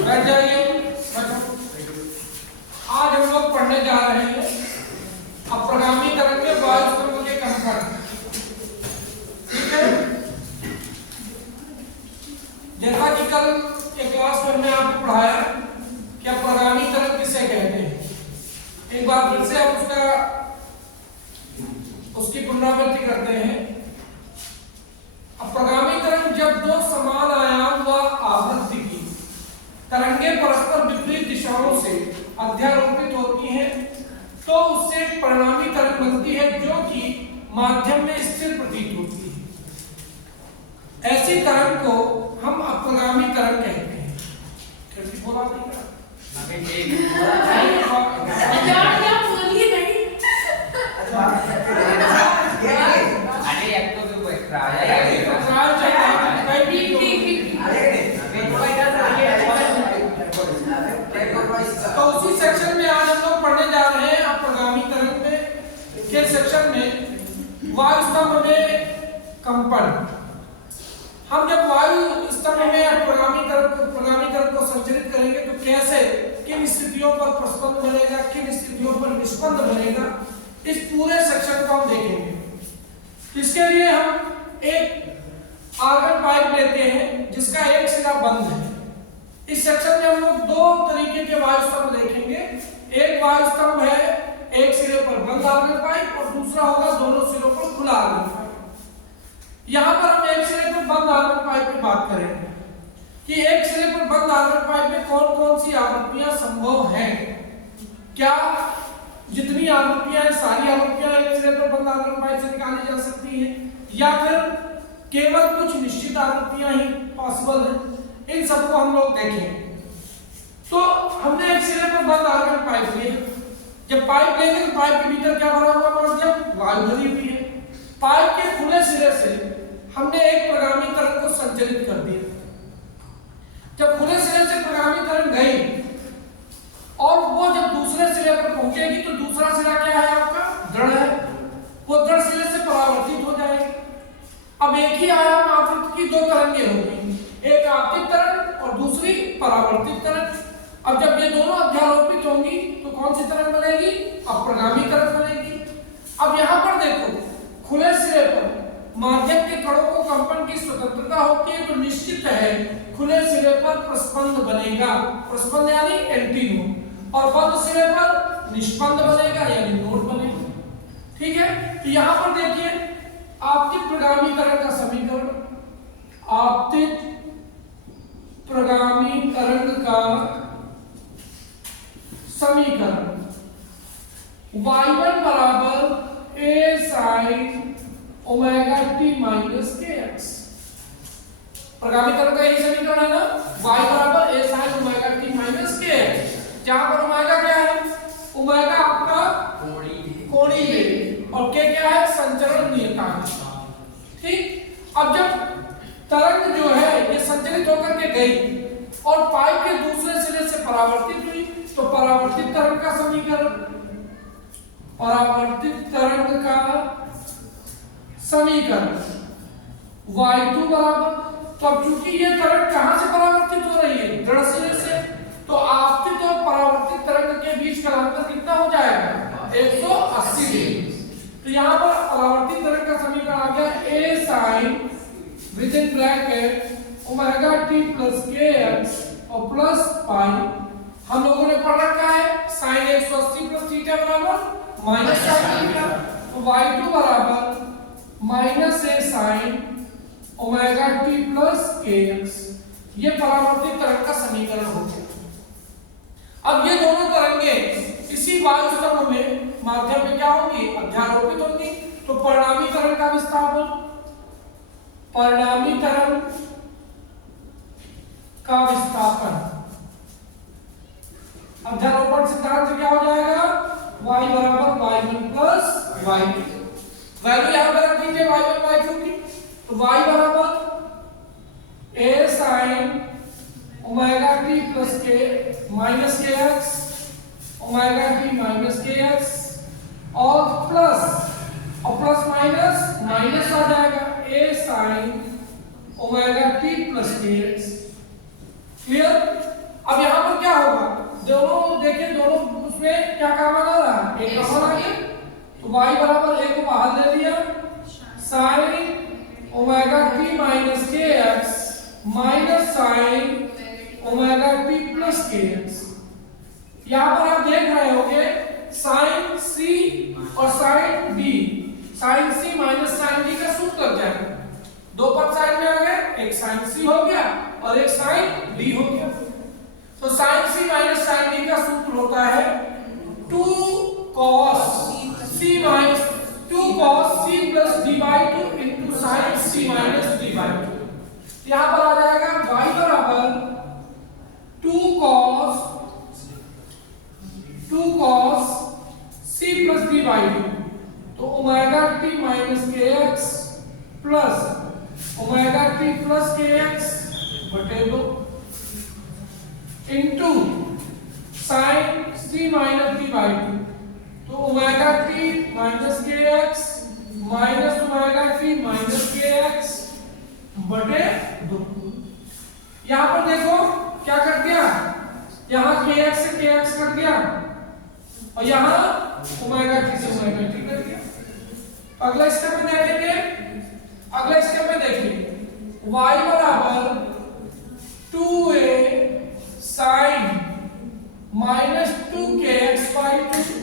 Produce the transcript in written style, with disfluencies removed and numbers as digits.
बैठ जाइए। आज हम लोग पढ़ने जा रहे हैं अप्रगामी तरंग के वायु स्तंभ के कंपन। ठीक है, जैसा कि कल के क्लास में हमने आपको पढ़ाया कि अप्रगामी तरंग किसे कहते हैं। एक बार फिर से हम उसकी पुनरावृत्ति करते हैं। अप्रगामी तरंग जब दो समान आयाम व आवृत्ति की तरंगे परस्पर विपरीत दिशाओं से अध्यारोपित होती हैं तो उससे परिणामी तरंग बनती है जो कि माध्यम में स्थिर प्रतीत होती है। ऐसी तरंग को हम अप्रगामी तरंग कहते हैं। कैसी बोला नहीं तो उसी सेक्शन में आज हम लोग पढ़ने जा रहे हैं अप्रगामी तरंग में के सेक्शन में वायु स्तंभ में कंपन। हम जब वायु स्तंभ में अप्रगामी तरंग को संचरित करेंगे तो कैसे, किन स्थितियों पर प्रस्पंद बनेगा, किन स्थितियों पर निष्पंद बनेगा, इस पूरे सेक्शन को हम देखेंगे। इसके लिए हम एक आर्गन पाइप लेते हैं जिसका एक सिरा बंद है। इस सेक्शन में हम लोग दो तरीके के वायु स्तंभ देखेंगे। एक वायु स्तंभ है एक सिरे पर बंद आर्गन पाइप और दूसरा होगा दोनों सिरों पर खुला आर्गन पाइप। यहाँ पर हम एक सिरे पर बंद आर्गन पाइप की बात करेंगे कि एक सिरे पर बंद आर्गन पाइप में कौन कौन सी आवृत्तियां संभव हैं। क्या जितनी आवृत्तियां हैं सारी आवृत्तियां एक सिरे पर बंद आर्गन पाइप से निकाली जा सकती हैं या फिर केवल कुछ निश्चित आवृत्तियां ही पॉसिबल हैं, इन सबको हम लोग देखेंगे। तो हमने एक सिरे पर बंद आर्गन पाइप लिया। जब पाइप लेंगे तो पाइप के भीतर क्या भरा हुआ माध्यम, वायु भरी हुई है। पाइप के खुले सिरे से हमने एक प्रगामी तरंग को संचरित कर दिया। जब खुले सिरे से प्रगामी तरंग गई और वो जब दूसरे सिरे पर पहुंचेगी तो दूसरा सिरा क्या है आपका, दृढ़ है, वो दृढ़ सिरे से परावर्तित हो जाएगी। अब एक ही आयाम आवृत्ति की दो तरंगें होंगी, एक आपतित तरंग और दूसरी परावर्तित तरंग। अब जब ये दोनों अध्यारोपित होंगी तो कौन सी तरंग बनेगी, अप्रगामी तरंग बनेगी। अब यहाँ पर देखो, खुले सिरे पर माध्यम के कणों को कंपन की स्वतंत्रता होती है तो निश्चित है खुले सिरे पर प्रस्पंद बनेगा, प्रस्पंद यानी एंटी नोड, और बंद सिरे पर निष्पंद बनेगा यानी नोड बनेगा। ठीक है, तो यहाँ पर देखिए आपतित प्रगामी तरंग का समीकरण, आपतित प्रगामी तरंग का समीकरण y1 बराबर a sin omega t minus kx। प्रगामी तरंग का यही समीकरण है ना, y बराबर a sin omega t minus kx, जहां पर ओमेगा क्या है, ओमेगा आपका कोणीय वेग और k क्या है, संचरण नियतांक। ठीक, अब जब तरंग जो है ये संचरित होकर के गई और पाइप के दूसरे सिरे से परावर्तित हुई तो परावर्तित तरंग का समीकरण, परावर्तित तरंग का समीकरण y2 बराबर, तो अब चूंकि ये तरंग कहां से परावर्तित हो रही है, दृढ़ सिरे से, तो आपतित और परावर्तित तरंग के बीच का अंतर कितना हो जाएगा, 180 डिग्री। तो यहाँ पर परावर्तित तरंग का समीकरण आ गया a sin with in bracket omega t plus kx और प्लस पाई। हम लोगों ने पढ़ रखा है sin 180 प्लस थीटा बराबर माइनस sin थीटा, तो y2 बराबर minus a sin omega t plus kx। ये परावर्तित तरंग का समीकरण हो गया। अब ये दोनों तरंगें इसी वायु स्तंभ में माध्यम में क्या होंगी, अध्यारोपित होंगी, तो परिणामी तरंग का विस्थापन, परिणामी तरंग का विस्थापन अध्यारोपण सिद्धांत से क्या हो जाएगा, y बराबर y1 प्लस y2। वैल्यू यहां पर रख दीजिए y1 y2 की, तो y बराबर a sin omega t plus k minus kx omega t minus kx और प्लस माइनस माइनस आ जाएगा a sin omega t plus के एक्स। क्लियर? अब यहाँ पर क्या होगा, दोनों देखिए, दोनों उसमें क्या कॉमन आ रहा है, एक कॉमन आ गया, तो y बराबर a को बाहर ले लिया, साइन ओमेगा टी माइनस के x minus sine omega T plus के एक्स। यहाँ पर आप देख रहे होंगे साइन सी और साइन डी, साइन सी माइनस साइन डी का सूत्र लग जाएगा, दो पद साइन में आ गए, एक साइन सी हो गया और एक साइन डी हो गया। तो साइन सी माइनस साइन डी का सूत्र होता है 2 cos c minus 2 cos c plus d by 2 into sine c minus d by 2। यहाँ पर आ जाएगा y बराबर 2 cos c plus d by 2, तो ओमेगा t माइनस के x plus omega t plus के एक्स बटे 2 into sine c minus d by 2, तो omega t minus के x minus omega t minus के एक्स बटे 2। यहाँ पर देखो क्या कर दिया, यहाँ के एक्स से के एक्स कर दिया और यहाँ ओमेगा t से ओमेगा t कर दिया। अगला स्टेप में देखेंगे, अगला स्टेप में देखिए y बराबर 2a साइन माइनस 2 के एक्स बाई 2